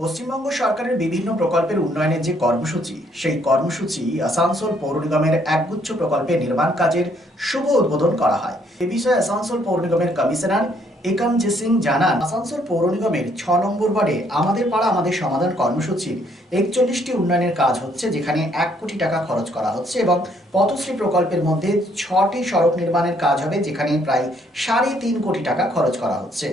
পশ্চিমবঙ্গ সরকারের বিভিন্ন প্রকল্পের উন্নয়নের যে কর্মসূচি, সেই কর্মসূচি আসানসোল পৌর নিগমের একগুচ্ছ প্রকল্পে নির্মাণ কাজের শুভ উদ্বোধন করা হয়। এ বিষয়ে আসানসোল পৌর নিগমের কমিশনার একমজি সিং জানান, আসানসোল পৌর নিগমের 6 নম্বর ওয়ার্ডে আমাদের পাড়া আমাদের সমাধান কর্মসূচির 41টি উন্নয়নের কাজ হচ্ছে, যেখানে 1 কোটি টাকা খরচ করা হচ্ছে এবং পথশ্রী প্রকল্পের মধ্যে 6টি সড়ক নির্মাণের কাজ হবে, যেখানে প্রায় 3.5 কোটি টাকা খরচ করা হচ্ছে।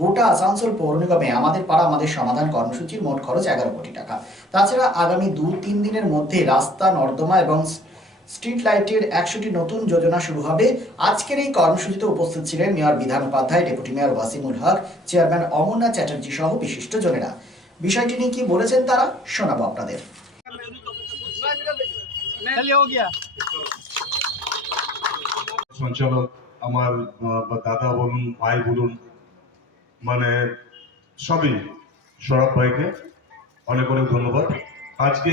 গোটা আসানসোল পৌর নিগমে আমাদের পাড়া আমাদের সমাধান কর্মসূচির মোট খরচ 11 কোটি টাকা। তাছাড়া আগামী 2-3 দিনের মধ্যে রাস্তা, নর্দমা এবং স্ট্রিট লাইটের 100টি নতুন যোজনা শুরু হবে। আজকের এই কর্মসূচিতে উপস্থিত ছিলেন mayor Bidhan Upadhyay, deputy mayor Wasimul হক, চেয়ারম্যান অমরনাথ চ্যাটার্জি সহ বিশিষ্টজনেরা। বিষয়টি নিয়ে কি বলেছেন তারা শোনাবো আপনাদের। সঞ্চালক আমার দাদা বলুন, ভাই বলুন, মানে সবই সরব ভাইকে অনেক অনেক ধন্যবাদ। আজকে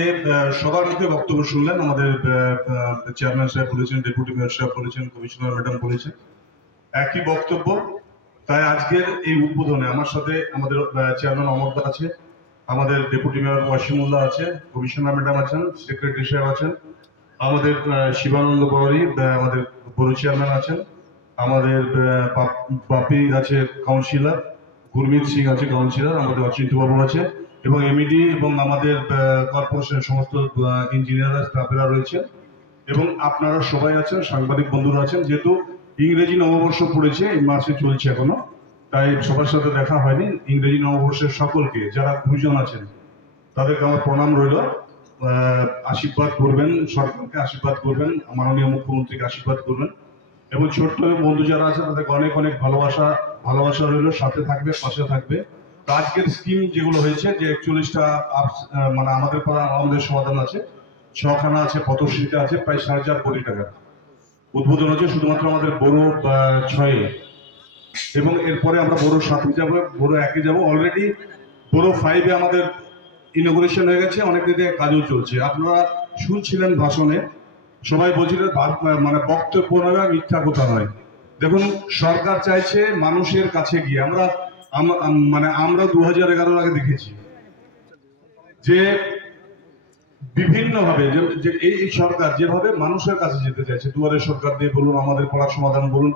সবার মুখে বক্তব্য শুনলেন। আমাদের চেয়ারম্যান সাহেব বলেছেন, ডেপুটি মেয়র সাহেব বলেছেন, কমিশনার ম্যাডাম বলেছেন, একই বক্তব্য। তাই আজকের এই উদ্বোধনে আমার সাথে আমাদের চেয়ারম্যান অমরদা আছে, আমাদের ডেপুটি মেয়র ওয়াসিমুল্লাহ আছে, কমিশনার ম্যাডাম আছেন, সেক্রেটারি সাহেব আছেন, আমাদের শিবানন্দ বাউরি আমাদের বড় চেয়ারম্যান আছেন, আমাদের বাপি আছে কাউন্সিলর, গুরমিত সিং আছে কাউন্সিলর, আমাদের অচিন্ত বাবু আছে এবং এমইডি এবং আমাদের কর্পোরেশনের সমস্ত ইঞ্জিনিয়ার স্টাফেরা রয়েছে এবং আপনারা সবাই আছেন, সাংবাদিক বন্ধুরা আছেন। যেহেতু ইংরেজি নববর্ষ পড়েছে, এই মাসে চলছে এখনো, তাই সবার সাথে দেখা হয়নি। ইংরেজি নববর্ষের সকলকে যারা গুরুজন আছেন তাদেরকে আমার প্রণাম রইল। আশীর্বাদ করবেন, সরকারকে আশীর্বাদ করবেন, মাননীয় মুখ্যমন্ত্রীকে আশীর্বাদ করবেন এবং ছোট্ট বন্ধু যারা আছে তাদেরকে অনেক অনেক ভালোবাসা রইল, সাথে থাকবে, পাশে থাকবে। তো আজকের স্কিম যেগুলো হয়েছে, যে 41টা মানে আমাদের পাড়া আমাদের সমাধান আছে, 6খানা আছে, পথশ্রীতে আছে প্রায় 4.5 কোটি টাকা উদ্বোধন হচ্ছে শুধুমাত্র আমাদের বড় 6-এ, এবং এরপরে আমরা বড় 7-এ যাবো, বড় 1-এ যাবো। অলরেডি বড় 5-এ আমাদের ইনোগ্রেশন হয়ে গেছে, অনেক দিকে কাজও চলছে। আপনারা শুনছিলেন ভাষণে, সবাই বলছিলেন মানে বক্তব্য নয়, মিথ্যা কথা নয়। দেখুন, সরকার চাইছে মানুষের কাছে গিয়ে। আমরা 2011 আগে দেখেছি যে বিভিন্নভাবে যে এই সরকার যেভাবে মানুষের কাছে যেতে চাইছে, দুয়ারে সরকার দিয়ে বলুন, আমাদের পাড়ার সমাধান বলুন,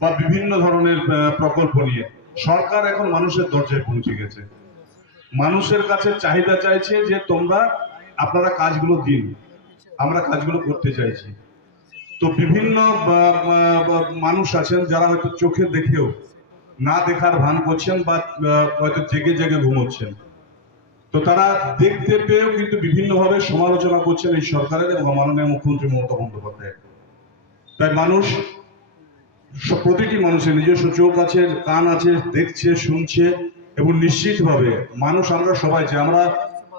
বা বিভিন্ন ধরনের প্রকল্প নিয়ে সরকার এখন মানুষের দরজায় পৌঁছে গেছে। মানুষের কাছে চাহিদা চাইছে যে আপনারা কাজগুলো দিন, আমরা কাজগুলো করতে চাইছি। তো বিভিন্ন মানুষ আছেন যারা হয়তো চোখে দেখেও না দেখার ভান করছেন বা হয়তো জেগে জেগে ঘুমোচ্ছেন। তো তারা দেখতে পেয়েও কিন্তু বিভিন্নভাবে সমালোচনা করছেন এই সরকারের এবং মাননীয় মুখ্যমন্ত্রী মমতা বন্দ্যোপাধ্যায়। তাই প্রতিটি মানুষের নিজস্ব চোখ আছে, কান আছে, দেখছে, শুনছে এবং নিশ্চিতভাবে আমরা সবাই চাই, আমরা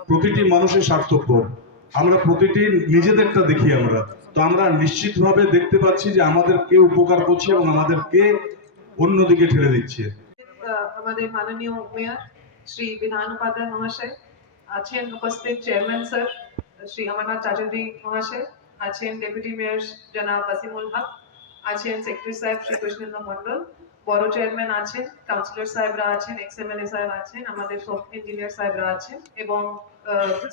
প্রতিটি মানুষের স্বার্থপর, আমরা প্রতিটি নিজেদেরটা দেখি। তো আমরা নিশ্চিতভাবে দেখতে পাচ্ছি যে আমাদের কে উপকার করছে এবং আমাদের কে অন্যদিকে ঠেলে দিচ্ছে। আমাদের মাননীয় মেয়র শ্রী বিধান উপাধ্যায় মহাশয় আছেন, উপস্থিত চেয়ারম্যান স্যার শ্রী অমরনাথ চ্যাটার্জি মহাশয় আছেন, ডেপুটি মেয়র জনাব ওয়াসিমুল হক আছেন, সেক্রেটারি সাহেব শ্রী কৃষ্ণেন্দ্র মন্ডল, বড় চেয়ারম্যান আছেন, কাউন্সিলর সাহেবরা আছেন, এক্সএমএলএ সাহেব আছেন, আমাদের সব ইঞ্জিনিয়ার সাহেবরা আছেন এবং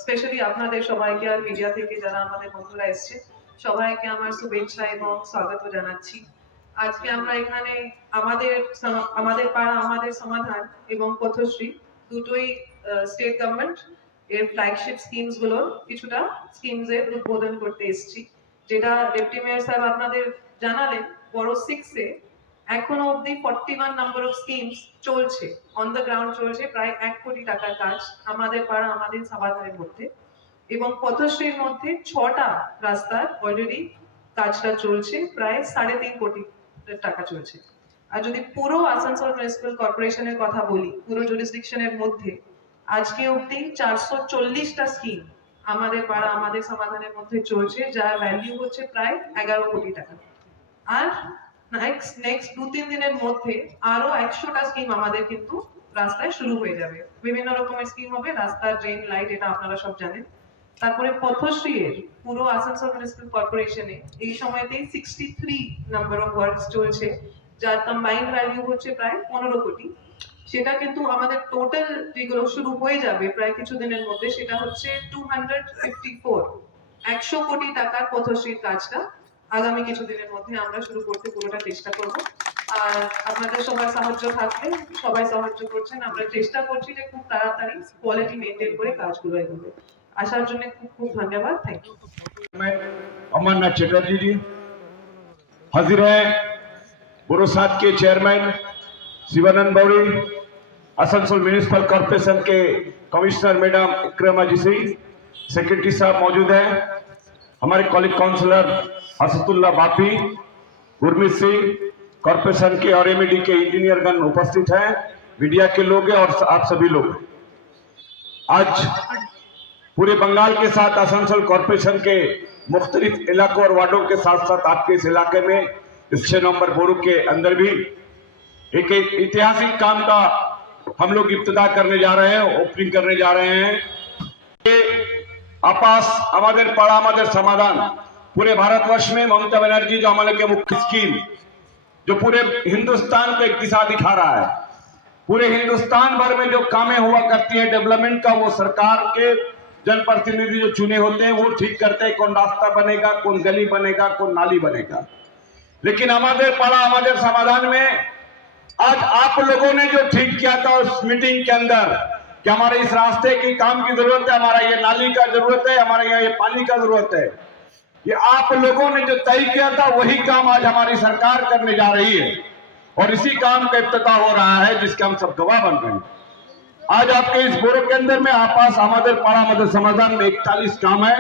স্পেশালি আপনাদের সবাইকে আর মিডিয়া থেকে যারা আমাদের বন্ধুরা এসছে সবাইকে আমার শুভেচ্ছা এবং স্বাগত জানাচ্ছি। আজকে আমরা এখানে আমাদের পাড়া আমাদের সমাধান এবং পথশ্রী দুটোই স্টেট গভর্নমেন্ট এর ফ্ল্যাগশিপ স্কিমস গুলোর কিছুটা স্কিমস এর উদ্বোধন করতে এসেছি, যেটা ডেপুটি মেয়র সাহেব আপনাদের জানালেন। বড় 6-এ এখনো অবধি 41 নাম্বার অফ স্কিমস চলছে, অন দ্য গ্রাউন্ড চলছে, প্রায় 1 কোটি টাকার কাজ আমাদের পাড়া আমাদের সমাধানের মধ্যে। এবং পথশ্রীর মধ্যে 6টা রাস্তার অলরেডি কাজটা চলছে, প্রায় 3.5 কোটি টাকা চলছে। আর যদি পুরো আসানসোল মিউনিসিপাল কর্পোরেশনের কথা বলি, পুরো জুরিসডিকশনের মধ্যে আজকে অবধি 440টা স্কিম আমাদের পাড়া আমাদের সমাধানের মধ্যে চলছে, যার ভ্যালু হচ্ছে প্রায় 11 কোটি টাকা। আর নেক্সট 2-3 দিনের মধ্যে আরো 100টা স্কিম আমাদের কিন্তু রাস্তায় শুরু হয়ে যাবে। বিভিন্ন রকমের স্কিম হবে, রাস্তা, ড্রেন, লাইট, এটা আপনারা সব জানেন। তারপরে পথশ্রী এর পুরো আসানসোল মিউনিসিপাল কর্পোরেশনে এই সময়তেই 63 নাম্বার অফ ওয়ার্কস চলছে, যার কম্বাইন্ড ভ্যালু হচ্ছে প্রায় 15 কোটি। সেটা কিন্তু আমাদের টোটাল যেগুলো শুরু হয়ে যাবে প্রায় কিছুদিনের মধ্যে, সেটা হচ্ছে 100 কোটি টাকার পথশ্রীর কাজটা আগামী কিছুদিনের মধ্যে আমরা শুরু করতে পুরোটা চেষ্টা করব। আর আপনাদের সবার সাহায্য থাকলে, সবাই সাহায্য করছেন, আমরা চেষ্টা করছি যে খুব তাড়াতাড়ি কোয়ালিটি মেনটেন করে কাজগুলো এগোবে। আসার জন্য খুব খুব ধন্যবাদ। Thank you. अमरनाथ चटर्जी जी हाजिर है, बोरोसात के chairman Shivanand Bauri, Asansol municipal corporation के commissioner madam Ikrama ji Singh, secretary साहब मौजूद हैं, हमारे college councillor Hasatullah Bapi, Gurmeet Singh, corporation के और एमईडी के इंजीनियरगण उपस्थित हैं, मीडिया के लोग हैं और आप सभी लोग। आज पूरे बंगाल के साथ आसनसोल कॉर्पोरेशन के मुख्तलिफ इलाकों और वार्डों के साथ साथ आपके इस इलाके में इस 6 नंबर बोरो के अंदर भी एक ऐतिहासिक काम का हम लोग इब्तिदा करने जा रहे हैं, ओपनिंग करने जा रहे हैं। ये आपास আমাদের পাড়া আমাদের समाधान पूरे भारतवर्ष में ममता बनर्जी जो हमारे के मुख्य स्कीम जो पूरे हिंदुस्तान को एक दिशा दिखा रहा है, पूरे हिंदुस्तान भर में जो कामें हुआ करती हैं डेवलपमेंट का, वो सरकार के जनप्रतिनिधि जो चुने होते हैं वो ठीक करते हैं कौन रास्ता बनेगा, कौन गली बनेगा, कौन नाली बनेगा। लेकिन हमारे पाड़ा हमारे समाधान में आज आप लोगों ने जो ठीक किया था उस मीटिंग के अंदर कि हमारे इस रास्ते की काम की जरूरत है, हमारा ये नाली का जरूरत है, हमारे यहाँ ये पानी का जरूरत है, ये आप लोगों ने जो तय किया था वही काम आज हमारी सरकार करने जा रही है और इसी काम का इफ्तिताह हो रहा है जिसके हम सब गवाह बन रहे हैं। आज आपके इस बोरो के अंदर में आपास हमारे पाड़ा मदर समाधान में 41 काम है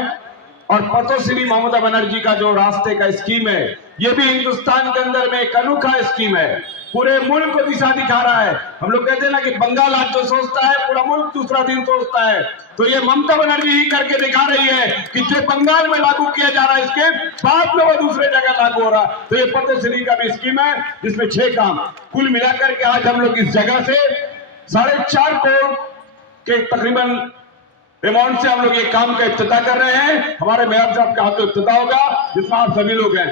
और पथश्री ममता बनर्जी का जो रास्ते का स्कीम है ये भी हिंदुस्तान के अंदर में एक अनोखा स्कीम है, पूरे मुल्क को दिशा दिखा रहा है। हम लोग कहते हैं ना कि बंगाल आज जो सोचता है पूरा मुल्क दूसरा दिन सोचता है, तो ये ममता बनर्जी ही करके दिखा रही है कि जो बंगाल में लागू किया जा रहा है स्कीम बाद में वो दूसरे जगह लागू हो रहा है। तो ये पथश्री का भी स्कीम है जिसमें 6 काम कुल मिलाकर के आज हम लोग इस जगह से 4.5 करोड़ के तकरीबन अमाउंट से हम लोग ये काम का इफ्तिताह कर रहे हैं। हमारे मेयर साहब का हाथों इफ्तिताह होगा जिसमें आप सभी लोग हैं।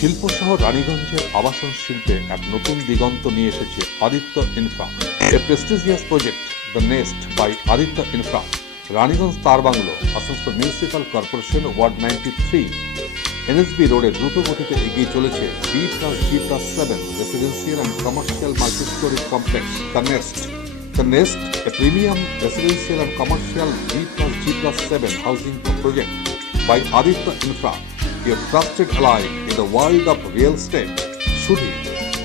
শিল্প শহর রানীগঞ্জের আবাসন শিল্পে এক নতুন দিগন্ত নিয়ে এসেছে Aditya Infra, a prestigious project the Nest by Aditya Infra. Raniganj তার bungalow, Asansol municipal corporation ward 93 NSB রোডে দ্রুত গতিতে এগিয়ে চলেছে B+G+7 residential and commercial multi storey complex the Nest. The Nest, a premium residential and commercial B+G+7 housing project by Aditya Infra, your trusted ally in the world of real estate. Shudhi,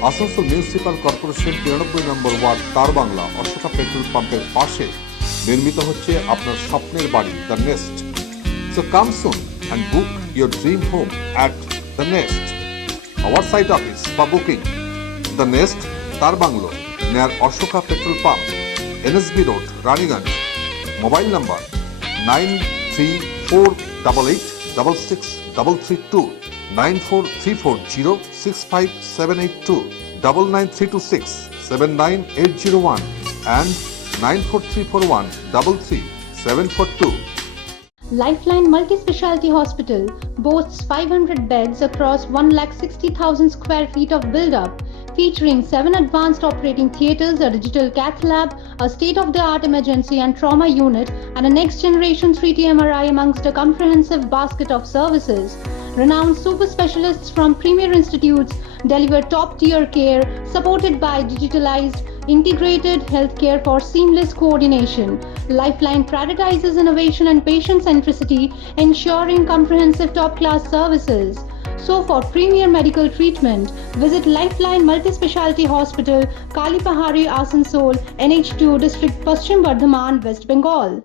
Asansol Municipal Corporation 93 number word তার Bangla Ashoka petrol পাম্পের পাশে নির্মিত হচ্ছে আপনার স্বপ্নের বাড়ি the nest. So come soon and book your dream home at The Nest. Our site office for booking The Nest, তার bungalow near Ashoka Petrol Pump, NSB Road, Raniganj. Mobile number 9348866332, 9434065782, 99326 79801 and 94341 Lifeline Multi-Speciality Hospital boasts 500 beds across 1,60,000 square feet of build-up, featuring 7 advanced operating theatres, a digital cath lab, a state-of-the-art emergency and trauma unit, and a next-generation 3D MRI amongst a comprehensive basket of services. Renowned super specialists from premier institutes deliver top-tier care, supported by digitalized, integrated healthcare for seamless coordination. Lifeline prioritizes innovation and patient centricity, ensuring comprehensive top-class services. So for premier medical treatment, visit Lifeline Multi-Speciality Hospital, Kalipahari, Asansol, NH2 District, Paschim Bardhaman, West Bengal.